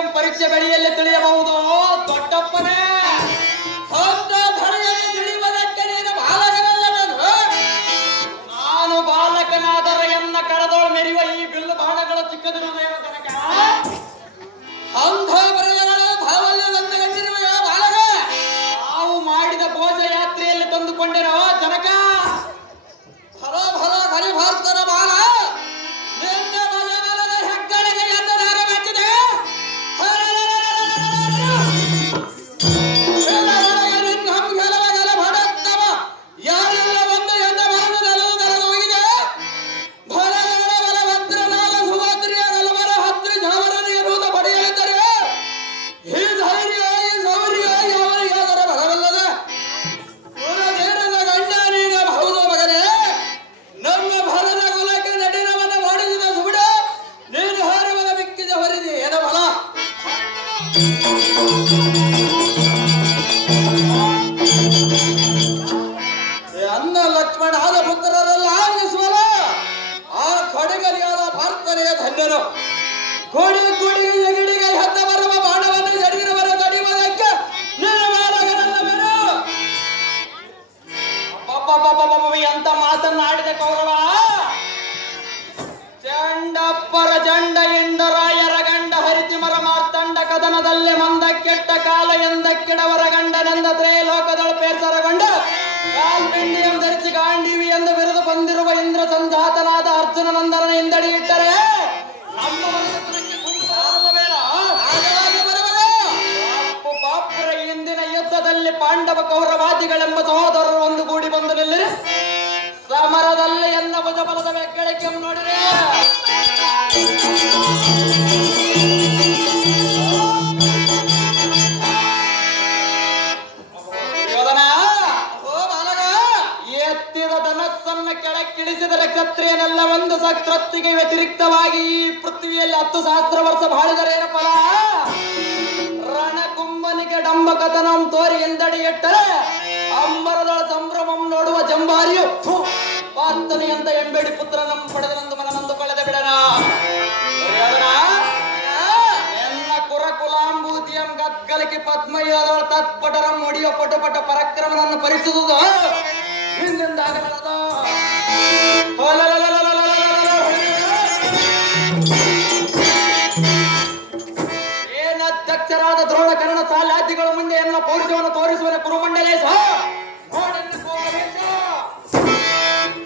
PM ಪರೀಕ್ಷೆ ಬೆಳೆಯಲ್ಲಿ ತಿಳಿಯಬಹುದು. ದೊಡ್ಡಪ್ಪನೇ ನಾನು ಬಾಲಕನಾದರೆ ಎನ್ನ ಕರದೋಳು ಮೆರೆಯುವ ಈ ಬಿಲ್ಲು ಬಾಣಗಳು ಚಿಕ್ಕದಿರುವುದೇವ ತನಕ ಅಂಧ ಬರೆಯಗಳು ಭಾವಲ್ಯದಂತ ಗಂಡಿರುವ ಬಾಲಕ ನಾವು ಮಾಡಿದ ಭೋಜ ಯಾತ್ರೆಯಲ್ಲಿ ತಂದುಕೊಂಡಿರೋ ಜನಕ ಫಲ ಫಲ ಗರಿ ಭಾರತದ ಬಾಲ ನಿನ್ನ ಬಲಬಲದ ಹೆಗ್ಗಳಿಗೆ ಎನ್ನ ದಾರ ಬಚ್ಚಿದೆ ಅನ್ನ ಲಕ್ಷ್ಮಣ ಆದ ಪುತ್ರರೆಲ್ಲ ಆಗಿಸುವಲ್ಲ ಆ ಕಡೆಗಲಿಯಾದ ಭಾರತನೆಯ ಧನ್ಯರು ಕೊಡಿ ಕೊಡಿ ಎಗಿಡಿಗೆ ಹೆತ್ತ ಬರುವ ಬಾಣವನ್ನು ಎಡಗಿನವರ ಕಡಿಮದಕ್ಕೆ ನಿರ್ಮಾಣಗಳನ್ನ ಬೇರು ಅಂತ ಮಾತನ್ನಾಡಿದ ಕೌರವ ಚಂಡಪ್ಪರ ಚಂಡ ಎಂದರಾಯರ ಗಂಡ ಹರಿತಿಮರ ಮಾರ್ತಂಡ ಕದನದಲ್ಲಿ ಮಂದ ಕೆಟ್ಟ ಕಾಲ ಎಂದ ಕೆಡವರ ಗಂಡನೆಂದ ತ್ರೈಲೋಕದಳ ಪೇರ್ಸರಗೊಂಡ ಕಾಲ್ಪಿಂಡಿಯಂ ಧರಿಸಿ ಗಾಂಡೀವಿ ಎಂದು ಬಿರುದು ಬಂದಿರುವ ಇಂದ್ರ ಸಂಜಾತನಾದ ಅರ್ಜುನ ನಂದನ ಹಿಂದಡಿ ಇಟ್ಟರೆ ನಮ್ಮ ಪಾಪುರ ಇಂದಿನ ಯುದ್ಧದಲ್ಲಿ ಪಾಂಡವ ಕೌರವಾದಿಗಳೆಂಬ ಸಹೋದರರು ಒಂದುಗೂಡಿ ಬಂದು ನಿಲ್ಲಿರಿ ಸಮರದಲ್ಲಿ ಎನ್ನ ಭುಜಬಲದ ಬೆಕ್ಕಳಿಕೆ ನೋಡಿರಿ ಎತ್ತಿದ ಧನಸ್ಸನ್ನ ಕೆಳಕ್ಕಿಳಿಸಿದರೆ ಕ್ಷತ್ರಿಯನೆಲ್ಲ ಒಂದು ಸತ್ರತ್ತಿಗೆ ವ್ಯತಿರಿಕ್ತವಾಗಿ ಈ ಪೃಥ್ವಿಯಲ್ಲಿ 10,000 ವರ್ಷ ಬಾಳಿದರೇನ ಫಲ ರಣಕುಂಭನಿಗೆ ಡಂಬಕತನಂ ತೋರಿ ಎಂದಡಿ ಇಟ್ಟರೆ ಅಂಬರದಳ ಸಂಭ್ರಮಂ ನೋಡುವ ಜಂಬಾರಿಯು ಪಾರ್ಥನೆಯಂತ ಎಂಬೇಡಿ ಪುತ್ರನಂ ಪಡೆದನಂದು ಮನನಂದು ಕಳೆದ ಬಿಡನ ಎನ್ನ ಕುರಕುಲಾಂಬೂತಿಯಂ ಗದ್ಗಲಕಿ ಪದ್ಮಯೋದಳ ತತ್ಪಟರಂ ಒಡಿಯೋ ಪಟುಪಟ ಪರಾಕ್ರಮನನ್ನು ಪರಿಚಿಸುವುದು ಹಿಂದಿಂದಾಗಲದ ಏನಧ್ಯಕ್ಷರಾದ ದ್ರೋಣ ಕರ್ಣ ಸಾಲಾದಿಗಳು ಮುಂದೆ ಎನ್ನ ಪೌರುಷವನ್ನು ತೋರಿಸುವ ಕುರುಮಂಡಲೇಶ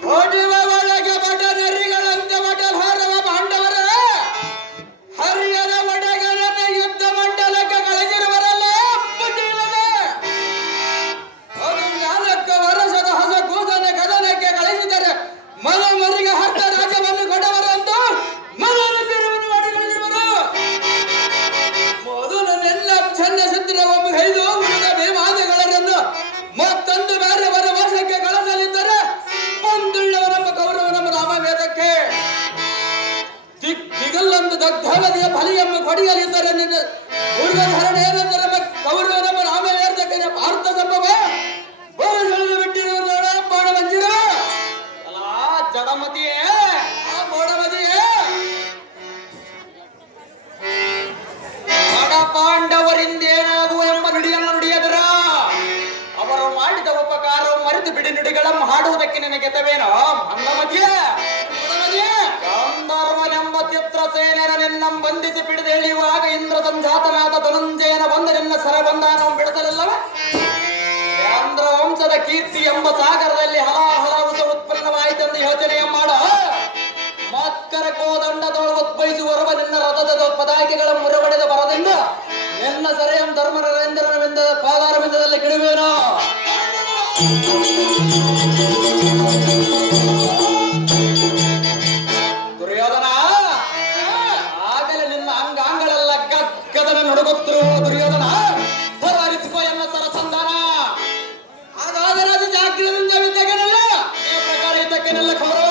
ಹೊಡಿವ ಒಳಗೆ ಬಡ ನರಿಗಳಂತೆ ಬಡಲ್ ಹಾರವ ಪಾಂಡವರ ಹರಿಯದ ಒಡೆಗರನ್ನ ಯುದ್ಧ ಮಂಡಲಕ್ಕೆ ಕಳೆದಿರುವರಲ್ಲ ಬುದ್ಧಿಯಿಲ್ಲದೆ ಅದು ನಾಲ್ಕ ವರ್ಷದ ಹೊಸ ಕೂದನ ಕದನಕ್ಕೆ ಕಳಿಸಿದರೆ ಮನ ಮರಿಗೆ ಹತ್ತ ರಾಜ್ಯವನ್ನು ಕೊಡವರಂತೂ ಮನವಿರುವುದು ಮಾಡಿಕೊಂಡಿರುವರು ಮೊದಲು ನೆಲ್ಲ ಚೆನ್ನ ಸಿದ್ಧಿನ ಒಬ್ಬ ಐದು ಉಳಿದ ಭೀಮಾದಿಗಳರನ್ನು ಮತ್ತೊಂದು ಬೇರೆ ವನವಾಸಕ್ಕೆ ಕಳಿಸಲಿದ್ದರೆ ಬಂದುಳ್ಳವನಮ್ಮ ಕೌರವನಮ್ಮ ರಾಮವೇದಕ್ಕೆ ದಿಗಲ್ಲೊಂದು ದಗ್ಧವದಿಯ ಫಲಿಯಮ್ಮ ಕೊಡಿಯಲಿದ್ದರೆ ನಿನ್ನ ಪೂರ್ವಧಾರಣೆ ಏನೆಂದರೆ ಕೌರವನಮ್ಮ ರಾಮವೇದಕ್ಕೆ ಭಾರತ ಸಂಭವ ಬೋಳಿದು ಬಿಟ್ಟಿರುವ ಬಾಣ ಮಂಜಿರ ಅಲ್ಲ ಜಡಮತಿಯೇ ಆ ಮೋಡಮತಿಯೇ ಬಡ ಪಾಂಡವರಿಂದೇನಾಗುವ ಎಂಬ ನುಡಿಯನ್ನು ನುಡಿಯದರ ಅವರು ಮಾಡಿದ ಉಪಕಾರವು ಮರೆತು ಬಿಡಿ ನುಡಿಗಳನ್ನು ಹಾಡುವುದಕ್ಕೆ ನಿನಗೆ ತವೇನೋ ಮನ್ನಮತಿಯ ಗಂಧರ್ವನೆಂಬ ಚಿತ್ರಸೇನೆನ ನಿನ್ನಂ ಬಂಧಿಸಿ ಬಿಡದೆ ಎಳೆಯುವಾಗ ಇಂದ್ರ ಸಂಜಾತನಾದ ಧನಂಜಯನ ಬಂದ ನಿನ್ನ ಸರಬಂಧನ ಬಿಡದಲ್ಲವ ಚಂದ್ರ ವಂಶದ ಕೀರ್ತಿ ಎಂಬ ಸಾಗರದಲ್ಲಿ ಹಲಾಹಲವಸ ಉತ್ಪನ್ನವಾಯಿತೆಂದು ಯೋಚನೆಯ ಮಾಡ ಮತ್ಕರ ಕೋದಂಡದೊಳ ಉದ್ಭವಿಸುವರುವ ನಿನ್ನ ರಥದ ಪದಾಕೆಗಳ ಮುರಬಡೆದ ಬರದಿಂದ ನಿನ್ನ ಸರೆಯಂ ಧರ್ಮನರೇಂದ್ರನ ಪಾದಾರವಿಂದದಲ್ಲಿ ಗಿಡುವೇನೋ ದುರ್ಯೋಧನ ಆಗಲೇ ನಿನ್ನ ಅಂಗಾಂಗಳೆಲ್ಲ ಗದ್ದನ ನಡುಗುತ್ತಿರುವ ದುರ್ಯೋಧನ ಹೊರರಿಸಿಕೋ ಎನ್ನ ಸರಸಂಧಾನ ಹಾಗಾದರೆ ಅದು ಜಾಗ್ರದಿಂದ ವಿದ್ಯೆಗೆನಲ್ಲ ಈ ಪ್ರಕಾರ ಇದ್ದಕ್ಕೆನೆಲ್ಲ ಕೌರವ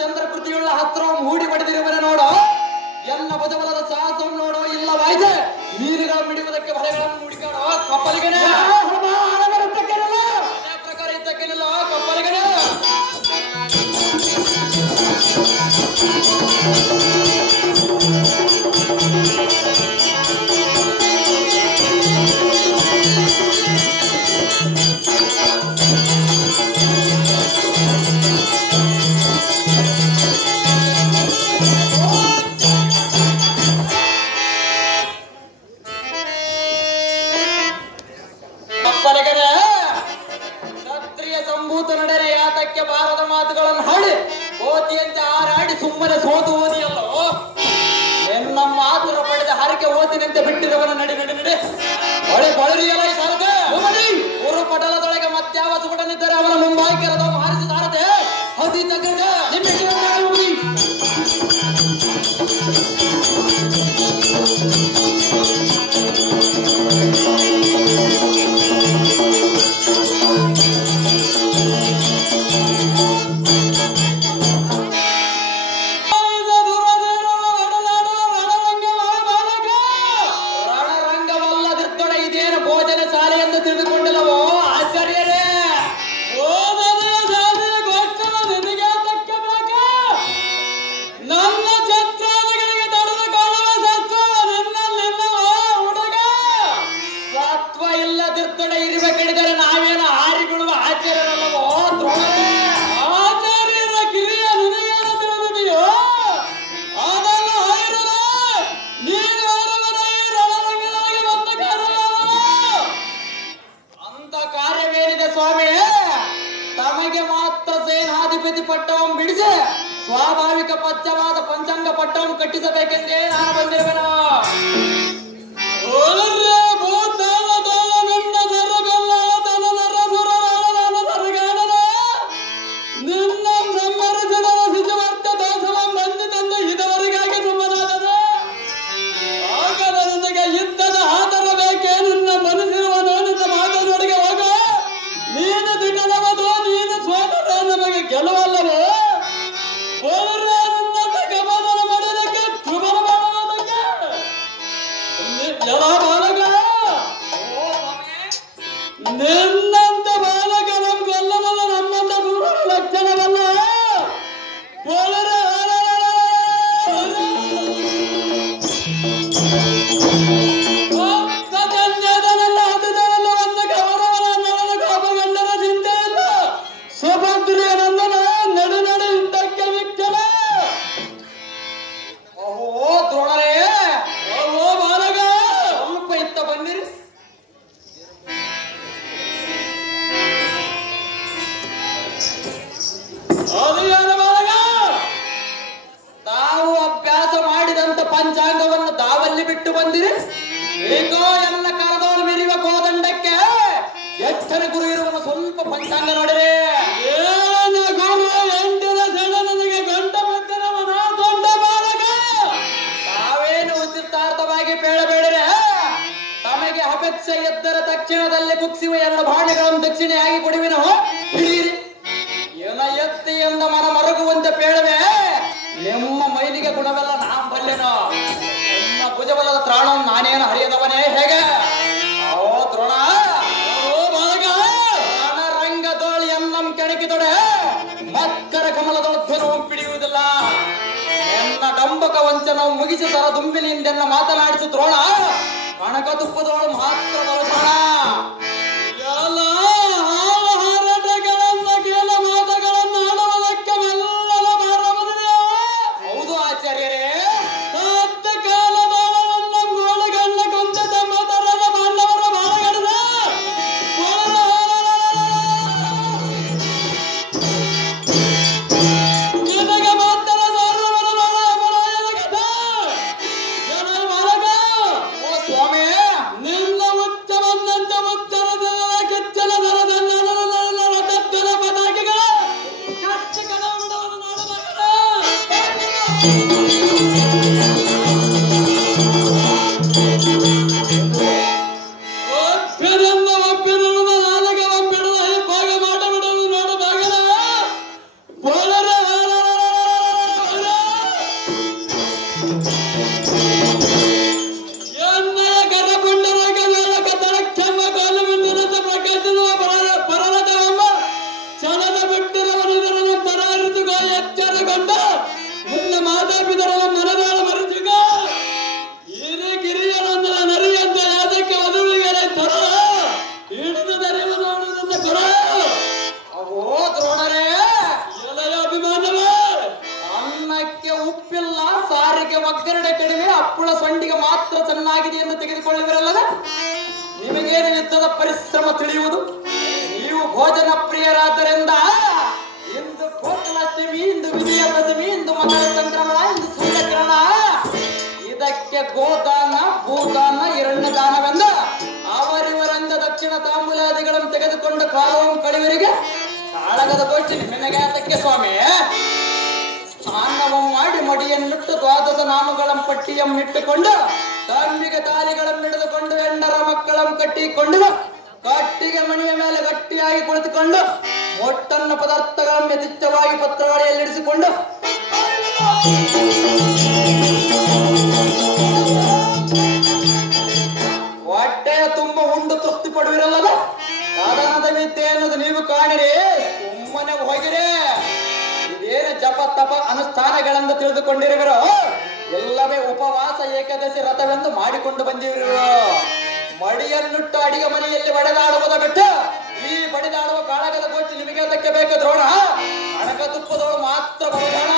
ಚಂದ್ರ ಕೃತಿಯುಳ್ಳ ಹಸ್ತ್ರವನ್ನು ಹೂಡಿ ಪಡೆದಿರುವರೆ ನೋಡು ಎಲ್ಲ ಬದಬಲದ ಸಾಹಸವನ್ನು ನೋಡು ಇಲ್ಲವಾಯ್ತು ಮೀನುಗಳ ಮಿಡಿಯುವುದಕ್ಕೆ ಬಲೆಗಳನ್ನು ಹುಡುಕಾಡೋ ಕಪ್ಪಲಿಗನೇ ಅದೇ ಪ್ರಕಾರ ಇದ್ದಕ್ಕೇನಿಲ್ಲ ಕಪ್ಪಲಿಗನೇ. ಕ್ಷತ್ರಿಯ ಸಂಭೂತ ನಡೆರೆ ಯಾತಕ್ಕೆ ಬಾರದ ಮಾತುಗಳನ್ನು ಹಾಡಿ ಓದಿಯಂತೆ ಹಾರಾಡಿ ಸುಮ್ಮನೆ ಸೋತು ಓದಿಯಲ್ಲೋ. ಎನ್ನ ಮಾತುರ ಪಡೆದ ಹರಕೆ ಓದಿನಂತೆ ಬಿಟ್ಟಿದವನ ನಡಿ ನಡಿ ನಡಿ ಬಳರಿಯಲ್ಲ ಈ ಸಾರದೆ ಊರು ಪಟಲದೊಳಗೆ ಮತ್ಯಾವ ಸುಗಡನಿದ್ದರೆ ಅವನ ಮುಂಬಾಯಿ ಕೆರದವ ಹಾರಿಸಿ ಸಾರದೆ ಹದಿ ತಗ್ಗಡ ತಿಳಿದುಕೊಂಡಿಲ್ಲವೋ ಆಚಾರ್ಯರೇ? ನನ್ನ ಛತ್ರಾದಿಗಳಿಗೆ ತಡೆದು ಕಾಣುವ ಸತ್ವ ನಿನ್ನಲ್ಲಿಲ್ಲವೋ ಹುಡುಗ? ಸತ್ವ ಇಲ್ಲದಿರ್ತಡೆ ಇರಬೇಕಿಡಿದರೆ ನಾವೇನು ಹಾರಿ ಬೀಳುವ ಆಚಾರ್ಯರಲ್ಲವೋ? ಆಚಾರ್ಯರ ಕಿರಿಯ ನಿನಗೇನು ತಿಳಿದಿದೆಯೋ ಅದನ್ನು ಹಾರಿದ ನೀನು ರಣರಂಗದೊಳಗೆ ಬಂದ ಅಂತ ಕಾರ್ಯವೇನಿದೆ ಸ್ವಾಮಿ? ತಮಗೆ ಮಾತ್ರ ಸೇನಾಧಿಪತಿ ಪಟ್ಟವನ್ನು ಬಿಡಿಸಿ ಸ್ವಾಭಾವಿಕ ಪಚ್ಚವಾದ ಪಂಚಾಂಗ ಪಟ್ಟವನ್ನು ಕಟ್ಟಿಸಬೇಕೆಂದೇ ನಾನು ಬಂದಿರುವೆನು. ನಿನ್ನ ಸಂವರ್ಧನ ಶಿಶುವರ್ತ ದೋಷವನ್ನು ಬಂದು ತಂದು ಇದುವರೆಗಾಗಿ ಸುಮ್ಮನಾದದ. ಆಗ ನನಗೆ ಯುದ್ಧದ ಆದರ ಬೇಕೇ ನಿನ್ನ ಮನಸ್ಸಿರುವ ನೋಡಿದ ಮಾತನೊಳಗೆ ಹೋಗ. ನೀನು ದಿಟನವದು ನೀನು ಸೋತದ ನಮಗೆ ಗೆಲುವಲ್ಲವೇ? ಗಮನ ಮಾಡೋದಕ್ಕೆ ತ್ರಿಭುವನ ಮಾಡೋದಕ್ಕೆ ಎಲ್ಲ ಬಾಲಕ ನಿನ್ನಂತ ಬಾಲಕ ನಮ್ಗೆಲ್ಲವಲ್ಲ ನಮ್ಮಂತ ದೂರ ಲಕ್ಷಣವಲ್ಲ. ತಾವು ಅಭ್ಯಾಸ ಮಾಡಿದಂತ ಪಂಚಾಂಗವನ್ನು ತಾವಲ್ಲಿ ಬಿಟ್ಟು ಬಂದಿರಿ. ಏಕೋ ಎಲ್ಲ ಕರದವಳು ಮಿರಿಯುವ ಕೋದಂಡಕ್ಕೆ ಎಷ್ಟರ ಗುರು ಇರುವನು ಸ್ವಲ್ಪ ಪಂಚಾಂಗ ನೋಡಿರಿ. ಎಂಟಿನ ಸೆಣ ನನಗೆ ಗಂಟ ಮಧ್ಯನವನ ದೊಡ್ಡ ಬಾಲಕ. ತಾವೇನು ಉಚಿತಾರ್ಥವಾಗಿ ಬೇಡಬೇಡಿರೆ ತಮಗೆ ಅಪೇಕ್ಷೆ ಎದ್ದರ ತಕ್ಷಣದಲ್ಲಿ ಮುಗಿಸುವ ಎರಡು ಬಾಣೆಗಳನ್ನು ದಕ್ಷಿಣೆಯಾಗಿ ಕೊಡುವಿನೋ ಹಿಡಿಯಿರಿ. ಏನ ಎತ್ತಿ ಎಂದ ಮನ ಮರಗುವಂತೆ ಬೇಡವೆ ನಿಮ್ಮ ಮೈಲಿಗೆ ಗುಣವೆಲ್ಲ ನಾಂ ಬಲ್ಲೆನೋ. ನಿಮ್ಮ ಭುಜಬಲದ ತ್ರಾಣವನ್ನು ನಾನೇನು ಹರಿಯದವನೇ ಹೇಗೆ? ಓ ದ್ರೋಣ ರಣರಂಗದೋಳಿ ಎನ್ನಂ ಕೆಣಕಿದೊಡೆ ಮಕ್ಕರ ಕಮಲದೊಳಧ್ವನು ಪಿಡಿಯುವುದಿಲ್ಲ. ಎನ್ನ ಡಂಬಕ ವಂಚನವು ಮುಗಿಸಿ ತರ ದುಂಬಿನಿಂದೆನ್ನ ಮಾತನಾಡಿಸು ದ್ರೋಣ. ಕಣಕ ತುಪ್ಪದೋಳು ಮಾತ್ರ ಬರುತ್ತಾಳ. ಎಲ್ಲ ಹಾರಾಟಗಳನ್ನು ಕೇಳ ಮಾತುಗಳನ್ನು ಆಡುವುದಕ್ಕೆ ಮೆಲ್ಲನ ಬರಬಂದಿದೆ. ಹೌದು ಆಚಾರ್ಯರೇ. ಸತ್ತ ಕಾಲದೊಳಗನ್ನ ಗೋಳಗಣ್ಣ ಕೊಂದ ತಮ್ಮ ತರದ ಬಾಂಧವರ ಬಾಳಗಡದ ನಿನಗೆ ಮಾತ್ರ ಸಾರ್ವನ ಬರಾಯದ ಕಥೆ ಜನ ಬಾಲಕ. ಓ ಸ್ವಾಮಿ ನಿನ್ನ ಉಚ್ಚವನ್ನಂತ ಉಚ್ಚರದ ಕಿಚ್ಚನ ದರದನ್ನ ರಥದ ಪತಾಕೆಗಳ ಕಚ್ಚ ಕಲಂದವನ್ನು ನೋಡಬಾರದು. ಒಪ್ಪಿನಿಂದ ಒಪ್ಪಿನಿಂದ ನಾಲಿಗೆ ಒಪ್ಪಿಡುವ ಭಾಗ ಮಾಡಿಬಿಡಲು ನೋಡಬಾಗಲ. ಎಣ್ಣೆಯ ಆಗಿದೆ ಎಂದು ತೆಗೆದುಕೊಳ್ಳುವಿರಲ್ಲದ ನಿಮಗೇನು ಯುದ್ಧದ ಪರಿಶ್ರಮ ತಿಳಿಯುವುದು? ನೀವು ಭೋಜನ ಪ್ರಿಯರಾದ್ದರಿಂದ ಇಂದು ಕೋಟಲಾಷ್ಟಮಿ, ಇಂದು ವಿಜಯದಶಮಿ, ಇಂದು ಮಕರ ಸಂಕ್ರಮಣ, ಇಂದು ಸೂರ್ಯಕಿರಣ, ಇದಕ್ಕೆ ಗೋದಾನ, ಭೂದಾನ, ಹಿರಣ್ಯದಾನವೆಂದು ಅವರಿವರಂದ ದಕ್ಷಿಣ ತಾಂಬೂಲಾದಿಗಳನ್ನು ತೆಗೆದುಕೊಂಡು ಕಾಲವನ್ನು ಕಡಿವರಿಗೆ ಕಾಳಗದ ಗೋಷ್ಠಿ ನಿಮಗೆ ಸ್ವಾಮಿ ಸ್ನಾನವನ್ನು ಮಾಡಿ ಮಡಿಯನ್ನಿಟ್ಟು ದ್ವಾದಶ ನಾಮಗಳ ಪಟ್ಟಿಯನ್ನಿಟ್ಟುಕೊಂಡು ತಂಬಿಗೆ ತಾಲಿಗಳನ್ನು ಹಿಡಿದುಕೊಂಡು ಹೆಂಡರ ಮಕ್ಕಳನ್ನು ಕಟ್ಟಿಕೊಂಡು ಕಟ್ಟಿಗೆ ಮಣಿಯ ಮೇಲೆ ಗಟ್ಟಿಯಾಗಿ ಕುಳಿತುಕೊಂಡು ಮೊಟ್ಟನ್ನ ಪದಾರ್ಥಗಳನ್ನು ಯಥಿಚ್ಛವಾಗಿ ಪತ್ರಗಳಿಯಲ್ಲಿರಿಸಿಕೊಂಡು ಹೊಟ್ಟೆಯ ತುಂಬ ಉಂಡು ತೃಪ್ತಿ ಪಡುವಿರಲ್ಲದ ಸಾಧನದ ವಿದ್ಯೆ ಅನ್ನೋದು ನೀವು ಕಾಣಿರಿ, ಸುಮ್ಮನೆ ಹೋಗಿರಿ. ಇದೇನು ಜಪ ತಪ ಅನುಷ್ಠಾನಗಳೆಂದು ತಿಳಿದುಕೊಂಡಿರುವಿರೋ ಎಲ್ಲವೇ ಉಪವಾಸ ಏಕಾದಶಿ ರಥವೆಂದು ಮಾಡಿಕೊಂಡು ಬಂದಿರುವಿರೋ. ಮಡಿಯನ್ನುಟ್ಟು ಅಡಿಗೆ ಮನೆಯಲ್ಲಿ ಬಡಿದಾಡುವುದ ಬಿಟ್ಟು ಈ ಬಡಿದಾಡುವ ಕಾಳಗದ ಗೋಷ್ಠಿ ನಿಮಗೆ ಅದಕ್ಕೆ ಬೇಕು ದ್ರೋಣ. ಅಣಕ ತುಪ್ಪದೋಳು ಮಾತ್ರ ಬರೋಣ.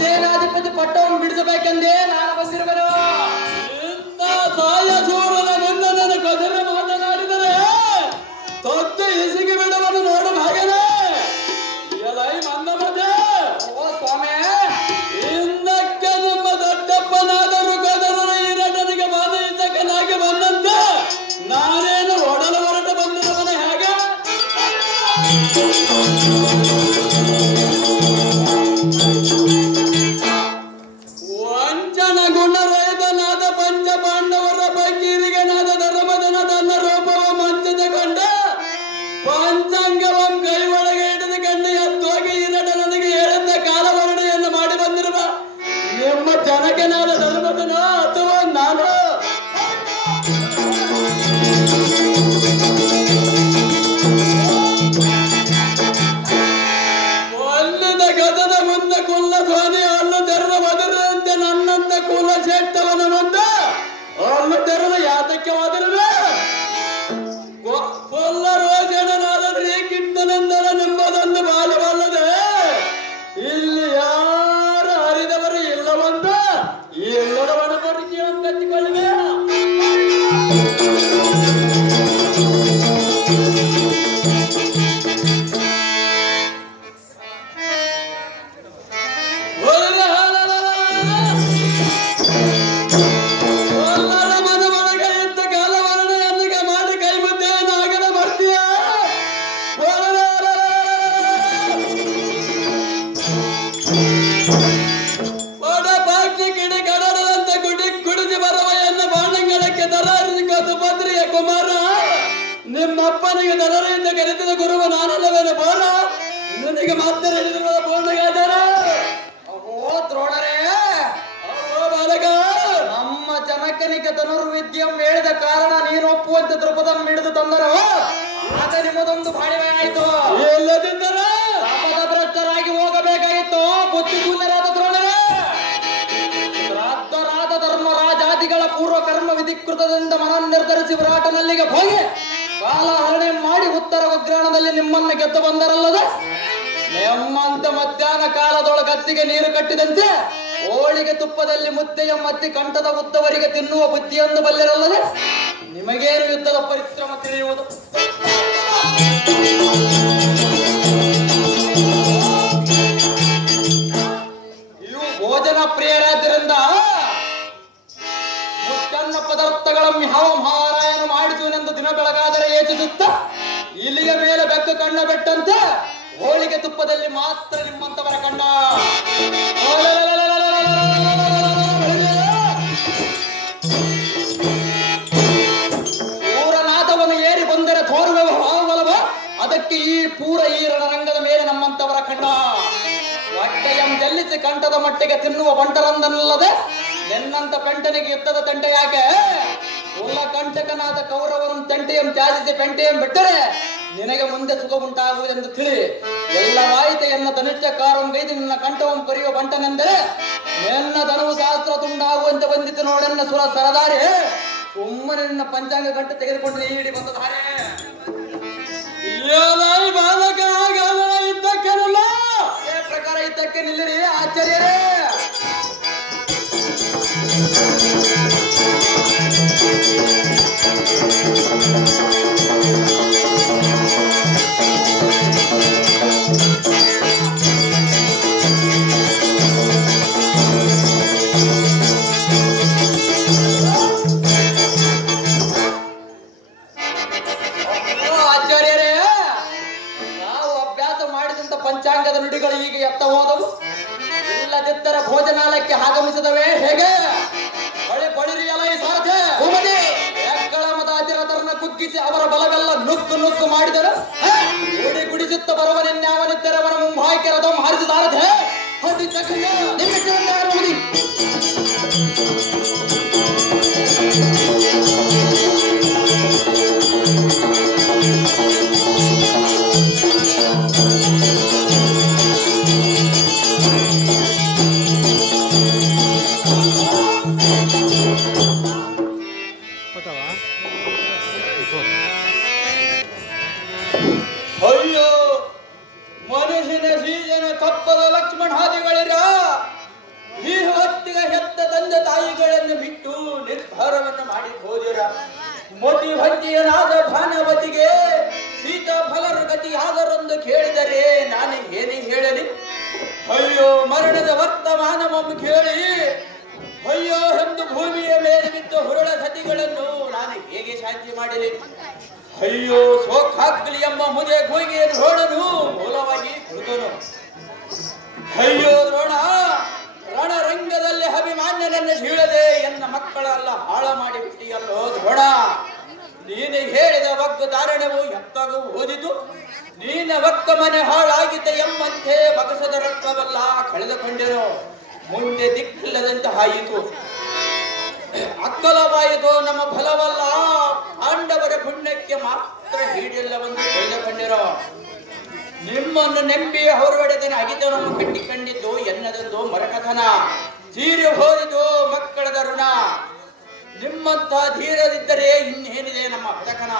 ಸೇನಾಧಿಪತಿ ಪಟ್ಟವನ್ನು ಬಿಡಿಸಬೇಕೆಂದೇ ನಾನು ಬಂದಿರುವೆನು. ಸಾಯ ಸೂರನ ನಿನ್ನ ಕದರ ಮಾತನಾಡಿದರೆ ತೊದ್ದು ಇಸಿಗೆ ಬಿಡುವನು ನೋಡು ಭಾಗನೇ ಎಲೈ ಮಂದ ಮಧ್ಯೆ. ಓ ಸ್ವಾಮಿ, ಹಿಂದಕ್ಕೆ ನಿಮ್ಮ ದೊಡ್ಡಪ್ಪನಾದರೂ ಕದರನ ಈರಣ್ಣನಿಗೆ ಬಾಧೆಯಿದ್ದಕ್ಕನಾಗಿ ಬಂದಂತೆ ನಾನೇನು ಓಡಲು ಹೊರಟು ಬಂದಿರುವನ ಹೇಗೆ? ವಂಚನ ಗುಣರಹಿತನಾದ ಪಂಚ ಪಾಂಡವರ ಪೈಕಿರಿಗನಾದ ಧರ್ಮದನ ತನ್ನ ರೂಪವ ಮಂಚದಗೊಂಡ ಪಂಚಾಂಗವಂ ಕೈ ಒಳಗೆ ಹಿಡಿದುಕೊಂಡು ಎತ್ತೋಗಿ ಈರಡ ನನಗೆ ಹೇಳಿದ್ದ ಕಾಲವರ್ಣೆಯನ್ನು ಮಾಡಿ ಬಂದಿರುವ ನಿಮ್ಮ ಜನಕನಾದ ಧರ್ಮದನ ಅಥವಾ ನಾನು ಒಲ್ಲಿದ ಗದದ ಮುಂದೆ ಕುಲ್ಲ ಧ್ವನಿ ಅಲ್ಲು ತೆರೆದ ಒದರಂತೆ ನನ್ನಂತ ಕುಲ ಶ್ರೇಷ್ಠವನ ಮುಂದೆ ಅಲ್ಲು ತೆರೆದ ಯಾತಕ್ಕೆ ಒದರುವೆ? ಕೊಲ್ಲ ರೋಜನನಾದ ಶ್ರೀಕೃಷ್ಣನೆಂದರ ನಿಂಬದೊಂದು ಬಾಲವಲ್ಲದೆ ಇಲ್ಲಿ ಯಾರು ಹರಿದವರು ಇಲ್ಲವಂತ ಈ ಇಲ್ಲದವನ ಪರಿಚಯವನ್ನು ಕಟ್ಟಿಕೊಳ್ಳುವೆ. ನಿಮ್ಮಪ್ಪನಿಗೆ ದರರಿಂದ ಕರೆದಿದ ಗುರುವ ನಾನಲ್ಲವೇನು ಬೋಳ ನಿನಗೆ ಮಾತ್ರ ಹೇಳಿದ ಬೋಳಗಾದಾರ. ಓ ದ್ರೋಣರೇ, ಓ ಬಾಲಕ, ನಮ್ಮ ಜನಕನಿಗೆ ಧನುರ್ವಿದ್ಯಂ ಹೇಳಿದ ಕಾರಣ ನೀನು ಒಪ್ಪುವಂತೆ ದ್ರುಪದಂ ಹಿಡಿದು ತಂದರು. ಆಗ ನಿಮ್ಮದೊಂದು ಬಾಳಿವೆ ಆಯಿತು. ಇಲ್ಲದಿದ್ದರೆ ತಪದ ಭ್ರಷ್ಟರಾಗಿ ಹೋಗಬೇಕಾಗಿತ್ತು. ಬುದ್ಧಿ ಶೂನ್ಯರಾದ ದ್ರೋಣರೇ, ಶ್ರಾದ್ದರಾದ ಧರ್ಮರಾಜಾದಿಗಳ ಪೂರ್ವ ಕರ್ಮ ವಿಧಿಕೃತದಿಂದ ಮನ ನಿರ್ಧರಿಸಿ ವಿರಾಟನಲ್ಲಿಗೆ ಹೋಗಿ ಕಾಲಹರಣೆ ಮಾಡಿ ಉತ್ತರ ಉಗ್ರಾಣದಲ್ಲಿ ನಿಮ್ಮನ್ನು ಗೆದ್ದು ಬಂದರಲ್ಲದ ನೆಮ್ಮಂತ ಮಧ್ಯಾಹ್ನ ಕಾಲದೊಳಗತ್ತಿಗೆ ನೀರು ಕಟ್ಟಿದಂತೆ ಹೋಳಿಗೆ ತುಪ್ಪದಲ್ಲಿ ಮುದ್ದೆಯ ಮತ್ತಿ ಕಂಠದ ಉದ್ದವರಿಗೆ ತಿನ್ನುವ ಬುದ್ಧಿಯನ್ನು ಬಲ್ಲಿರಲ್ಲದೆ ನಿಮಗೇನು ಯುದ್ಧದ ಪರಿಶ್ರಮ ತಿಳಿಯುವುದು? ಇವು ಭೋಜನ ಪ್ರಿಯರಾದ್ದರಿಂದ ಮುಚ್ಚನ್ನ ಪದಾರ್ಥಗಳನ್ನು ಯಾವ ಮಹಾರಾಯನು ಮಾಡಿಸುವನೆಂದು ದಿನ ಬೆಳಗಾದರೆ ಯೋಚಿಸುತ್ತ ಇಲಿಯ ಮೇಲೆ ಬೆಕ್ಕು ಕಣ್ಣ ಬಿಟ್ಟಂತೆ ಹೋಳಿಗೆ ತುಪ್ಪದಲ್ಲಿ ಮಾತ್ರ ನಿಮ್ಮಂತವರ ಕಂಡ. ಪೂರ ಈ ರಣರಂಗದ ಮೇಲೆ ನಮ್ಮಂತವರ ಕಂಡ ಹೊಟ್ಟೆಯಂ ಜಲ್ಲಿಸಿ ಕಂಠದ ಮಟ್ಟಿಗೆ ತಿನ್ನುವ ಬಂಟರಂದನಲ್ಲದೆ ನಿನ್ನಂತ ಪೆಂಟನಿಗೆ ಯುದ್ಧದ ತಂಟೆ ಯಾಕೆ? ಉಲ್ಲ ಕಂಟಕನಾದ ಕೌರವನ ತಂಟೆಯಂ ತ್ಯಾಜಿಸಿ ಪೆಂಟೆಯಂ ಬಿಟ್ಟರೆ ನಿನಗೆ ಮುಂದೆ ಸುಖ ಉಂಟಾಗುವುದೆಂದು ತಿಳಿ. ಎಲ್ಲವಾಯಿತೆ ಎನ್ನ ಧನುಷ್ಯಕಾರಂ ಗೈದು ನಿನ್ನ ಕಂಠವಂ ಕರೆಯುವ ಬಂಟನೆಂದರೆ ನಿನ್ನ ಧನವು ಸಹಸ್ರ ತುಂಡಾಗುವಂತೆ ಬಂದಿತ್ತು ನೋಡೆನ್ನ ಸುರ ಸರದಾರಿ. ಸುಮ್ಮನೆ ನಿನ್ನ ಪಂಚಾಂಗ ಗಂಟೆ ತೆಗೆದುಕೊಂಡು ಈಡಿ ಬಂದ ಧಾರೆ ಬಾಲಕ ಇದ್ದಕ್ಕೇನಲ್ಲ ಪ್ರಕಾರ ಇದ್ದಕ್ಕೆ ನಿಲ್ಲಿರಿ ಆಚಾರ್ಯರೇ. ಪಂಚಾಂಗದ ನುಡಿಗಳು ಈಗ ಎತ್ತ ಹೋದವು. ಇಲ್ಲದಿದ್ದರೆ ಭೋಜನಾಲಯಕ್ಕೆ ಆಗಮಿಸಿದವೆ ಹೇಗೆ? ಬಳಿರಿ ಅಲ ಈ ಸಾರಥೆ ಎಕ್ಕಳ ಮದಾತಿರತರನ್ನ ಕುಗ್ಗಿಸಿ ಅವರ ಬಲವೆಲ್ಲ ನುಗ್ಗು ನುಗ್ಗು ಮಾಡಿದರು. ಗುಡಿ ಗುಡಿಸುತ್ತ ಬರುವನೆನ್ಯಾವನಿದ್ದರೆ ಅವನ ಮುಂಭಾಯ್ಕೆ ರಥಂ ಹಾರಿಸಿದ ಸಾರಥೆ ಅಯ್ಯೋ ಮನುಷ್ಯನ ಸೀಜನ ಕಪ್ಪದ ಲಕ್ಷ್ಮಣಾದಿಗಳಿರ ಈ ಹೊತ್ತಿಗೆ ಹೆತ್ತ ತಂದೆ ತಾಯಿಗಳನ್ನು ಬಿಟ್ಟು ನಿರ್ಧಾರವನ್ನು ಮಾಡಿ ಹೋದಿರ. ಮತಿ ಭಂಜಿಯನಾದ ಭಾನವತಿಗೆ ಸೀತಾಫಲರ ಗತಿಯಾದರೊಂದು ಕೇಳಿದರೆ ನಾನು ಏನೇ ಹೇಳಲಿ? ಅಯ್ಯೋ ಮರಣದ ವರ್ತಮಾನವನ್ನು ಕೇಳಿ ಅಯ್ಯೋ ಎಂದು ಭೂಮಿಯ ಮೇಲೆ ಬಿದ್ದು ಹುರುಳ ಸತಿಗಳನ್ನು ನಾನು ಹೇಗೆ ಶಾಂತಿ ಮಾಡಲಿ? ಅಯ್ಯೋ ಸೋಖಾಗ್ಲಿ ಎಂಬ ಮುದೆ ಕೂಗಿಯ ದ್ರೋಣನು ಮೂಲವಾಗಿ ಕುಳಿತನು. ಅಯ್ಯೋ ದ್ರೋಣ, ರಣರಂಗದಲ್ಲಿ ಅಭಿಮಾನ್ಯನನ್ನು ಸೀಳದೆ ಎನ್ನ ಮಕ್ಕಳೆಲ್ಲ ಹಾಳ ಮಾಡಿ ಬಿಟ್ಟಿಯಲ್ಲೋ ದ್ರೋಣ. ನೀನು ಹೇಳಿದ ವಗ್ಗ ಧಾರಣೆವು ಎತ್ತಾಗೂ ಓದಿತು. ನೀನ ವಕ್ಕ ಮನೆ ಹಾಳಾಗಿದ್ದ ಎಂಬಂತೆ ಬಗಸದ ರಕ್ತವೆಲ್ಲ ಕಳೆದುಕೊಂಡೆನು. ಮುಂದೆ ದಿಕ್ಕಿಲ್ಲದಂತೆ ಆಯಿತು, ಅಕ್ಕಲವಾಯಿತು ನಮ್ಮ ಫಲವಲ್ಲ. ಪಾಂಡವರ ಪುಣ್ಯಕ್ಕೆ ಮಾತ್ರ ಹೀಡೆಲ್ಲವನ್ನು ಕಳೆದುಕೊಂಡಿರೋ. ನಿಮ್ಮನ್ನು ನೆಂಬಿ ಹೊರವಡೆದನ ಅಗಿತನನ್ನು ಕಟ್ಟಿಕೊಂಡಿದ್ದು ಎನ್ನದೊಂದು ಮರಕಥನ. ತೀರಿ ಹೋದಿತು ಮಕ್ಕಳದ ಋಣ. ನಿಮ್ಮಂತ ಧೀರದಿದ್ದರೆ ಇನ್ನೇನಿದೆ ನಮ್ಮ ಬಡಕನ.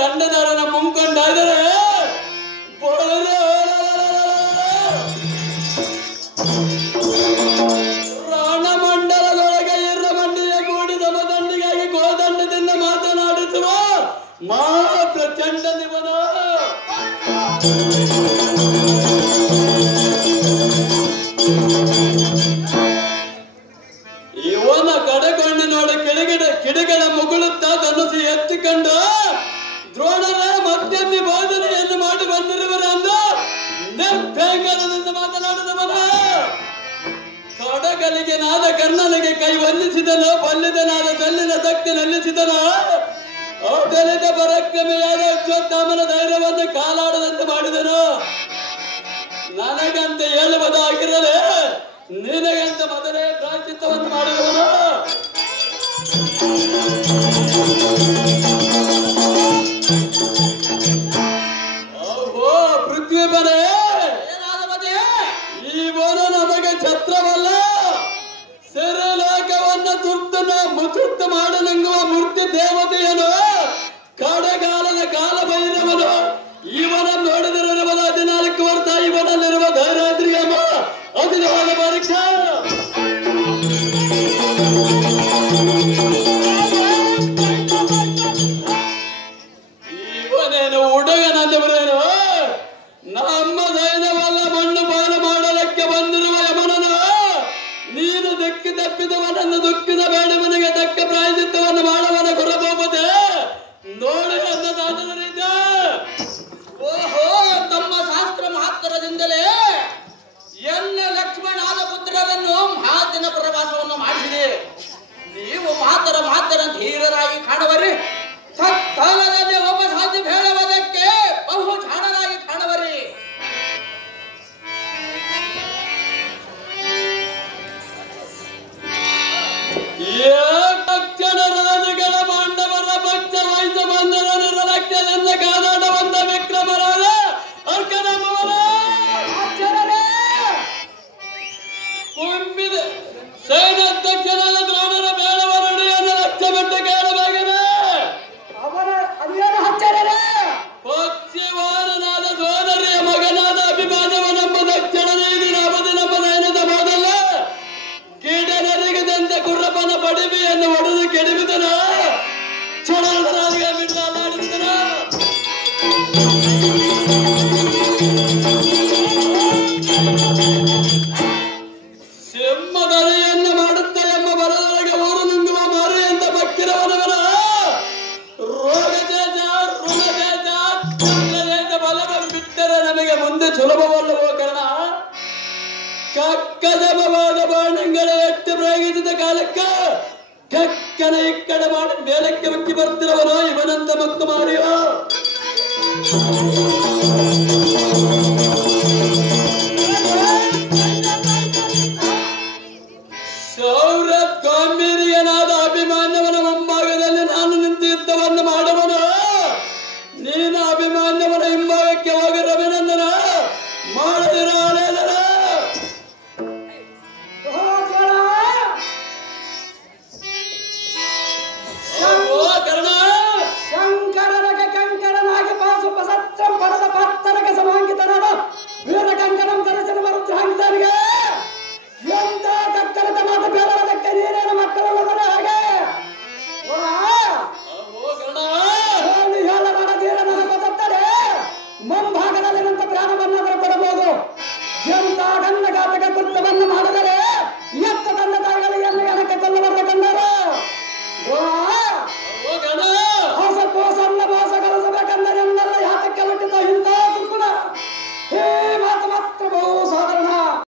ದಂಡದಾರನ ಮುಂಕೊಂಡಾದರೆ ಇವನ ಕಡೆಗೊಂಡು ನೋಡಿ ಕಿಡಿಗಳ ಮುಗುಳುತ್ತಾ ಧನುಸು ಎತ್ತಿಕೊಂಡು ದ್ರೋಣರ ಮಧ್ಯಮಿ ಬೋಧನೆಯನ್ನು ಮಾಡಿ ಬಂದಿರುವರೆಂದು ನಿರ್ಭಯಂಕರದಿಂದ ಮಾತನಾಡಿದವನ ಕಡಗಲಿಗೆ ನಾದ ಕರ್ಣನಿಗೆ ಕೈ ವಂದಿಸಿದನು, ಬಲ್ಲಿದನಾದ ಕಲ್ಲಿನ ಶಕ್ತಿ ನಲ್ಲಿಸಿದನು. ಅಗಲಿದ ಪರಾಕ್ರಮೆಯಾದ ಅಶ್ವತ್ಥಾಮನ ಧೈರ್ಯವನ್ನು ಕಾಲಾಡದಂತೆ ಮಾಡಿದನು. ನನಗಂತ ಹೇಳುವುದಾಗಿರಲೇ ನಿನಗಂತ ಮೊದಲೇ ಪ್ರಾಯಶ್ಚಿತ್ತವನ್ನು ಮಾಡಿದವನು. ಓಹೋ ಪೃಥ್ವಿಪನೇ, ಈ ಬೋನ ನಮಗೆ ಛತ್ರವಲ್ಲ, ಸೆರೆಲೋಕವನ್ನು ತುರ್ತು ಮಾಡನಂಗುವ ಮೂರ್ತಿ ದೇವತೆಯನು, ಕಡೆಗಾಲದ ಕಾಲ ಭೈರವನು. ಇವನ ನೋಡಿದಿರುವ 14 ವರ್ಷ ಇವನಲ್ಲಿರುವ ಧೈರ್ಯಾದ್ರಿಯಮ್ಮ ಅಧಿಕವಾದ ಪರೀಕ್ಷೆ. ಇವನೇನು ಹುಡುಗನಂದವರೇನು? ನಮ್ಮ ದೈನವಲ್ಲ ಮಣ್ಣು ಪಾಲು ಮಾಡಲಿಕ್ಕೆ ಬಂದಿರುವ ಯಮನನು. ನೀನು ದಿಕ್ಕಿ ತಪ್ಪಿದವನನ್ನು ದುಃಖಿದ ಬೇಡವನಿಗೆ ತಕ್ಕ ಪ್ರಾಯಶ್ಚಿತ್ತವನ್ನು ಮಾಡುವನ ಗುರಬೋಪದೆ ನೋಡಿ ಅನ್ನದಾತನರಿಂದ. ಓಹೋ, ತಮ್ಮ ಶಾಸ್ತ್ರ ಮಹತ್ತರದಿಂದಲೇ ಎನ್ನ ಲಕ್ಷ್ಮಣಾದ ಪುತ್ರರನ್ನು ಮಹಾದಿನ ಪ್ರವಾಸವನ್ನು ಮಾಡಿಸಿದೆ. ನೀವು ಮಹಾತರ ಧೀರರಾಗಿ ಕಾಣುವರಿ, ಸತ್ಕಾಲದಲ್ಲಿ ಒಬ್ಬ ಸಾಧ್ಯ ಹೇಳುವುದಕ್ಕೆ ಬಹು ಜಾಣರಾಗಿ ಕಾಣುವರಿ. ತಕ್ಷಣ ರಾಜಗಳ ಪಾಂಡವರ ಭಕ್ತ ವೈದ್ಯ ಬಂಧನ ನಿರ್ಲಕ್ಷ್ಯದಿಂದ ಕಾದಾಟವಂತ ವಿಕ್ರಮರಾದ ಅರ್ಕನಮ್ಮವರ ಕುಂಬಿದ ಸೈನ್ಯಾಧ್ಯಕ್ಷನಾದ ದ್ರೋಣರ ಬೇಡವ ನುಡಿಯನ್ನು ಲಕ್ಷ್ಯ ಬಿಟ್ಟು ಕೇಳಬೇಕನೆ. ಪಕ್ಷಿವಾರನಾದ ದ್ರೋಣರಿಯ ಮಗನಾದ ಅಭಿಮಾನವನೆಂಬ ದಕ್ಷಿಣ ನೀಗಿನ ಅವಧಿ ನಮ್ಮ ದೈನದ ಮೊದಲ ಕೀಡನರಿಗದಂತೆ ಗುರ್ರಪ್ಪನ ಪಡಿಬಿಯನ್ನು ಹೊಡೆದು ಕೆಡವಿದನ. ಚಡರಾದಿಗೆ ಬಿಟ್ಟು ಅಲ್ಲಾಡಿದನ. ಸಿಂಹದರಿಯನ್ನು ಮಾಡುತ್ತ ಎಂಬ ಬರದೊಳಗೆ ಊರು ನುಂಗುವ ಮಾರಿ ಅಂತ ಭಕ್ತಿರವನವನ ಋಣದೇಶ ಬಲವ ಬಿಟ್ಟರೆ ನಮಗೆ ಮುಂದೆ ಸುಲಭವಲ್ಲವೋ ಕಾರಣ. ಕಕ್ಕದಮವಾದ ಬಾಣಗಳ ಎಟ್ಟು ಪ್ರಯೋಗಿಸಿದ ಕಾಲಕ್ಕೆ ಕಕ್ಕನ ಇಕ್ಕಡ ಮಾಡಿ ಮೇಲಕ್ಕೆ ಮುಕ್ಕಿ ಬರ್ತಿರವನೋ ಇವನಂತ ಮಕ್ಕ ಮಾರಿಯೋ. ಶೌರ್ಯ ಗಾಂಭೀರ್ಯನಾದ ಅಭಿಮಾನ್ಯವನ ಮುಂಭಾಗದಲ್ಲಿ ನಾನು ನಿಂತು ಯುದ್ಧವನ್ನು ಮಾಡುವನು. ನೀನು ಅಭಿಮಾನ್ಯವನ ಹಿಂಭಾಗಕ್ಕೆ ಹೋಗಿ ರವಿನಂದನ ಮಾಡದಿರ ಆಲೇಲನ. ಶಂಕರನಗೆ ಕಂಕರನಾಗಿ ಪಾಸುಪ ಸತ್ರಂ ಪದದ ಪತ್ತರಗೆ ಸಮಾಂಕಿತನಾದ ವೀರ ಕಂಕರಂ ಕನಸಿನ ಮರುದ್ರಾಂಗಿತನಿಗೆ ಎಂತ ಕಕ್ಕರದ ಮಾತು ಬೇಡದಕ್ಕೆ ನೀರೇನ ಮಕ್ಕಳುಳ್ಳದರೆ ಹಾಗೆ ಹೇಳಬೇಡ. ಧೀರನ ಕೊತ್ತರೆ ಮುಂಭಾಗದಲ್ಲಿ ನಿಂತ ಪ್ರಾಣವನ್ನಾದರೂ ಕೊಡಬಹುದು. ಎಂತ ಗನ್ನಘಾತಕ ಕೃತ್ಯವನ್ನು ಮಾಡಿದರೆ ಎತ್ತ ತಂದ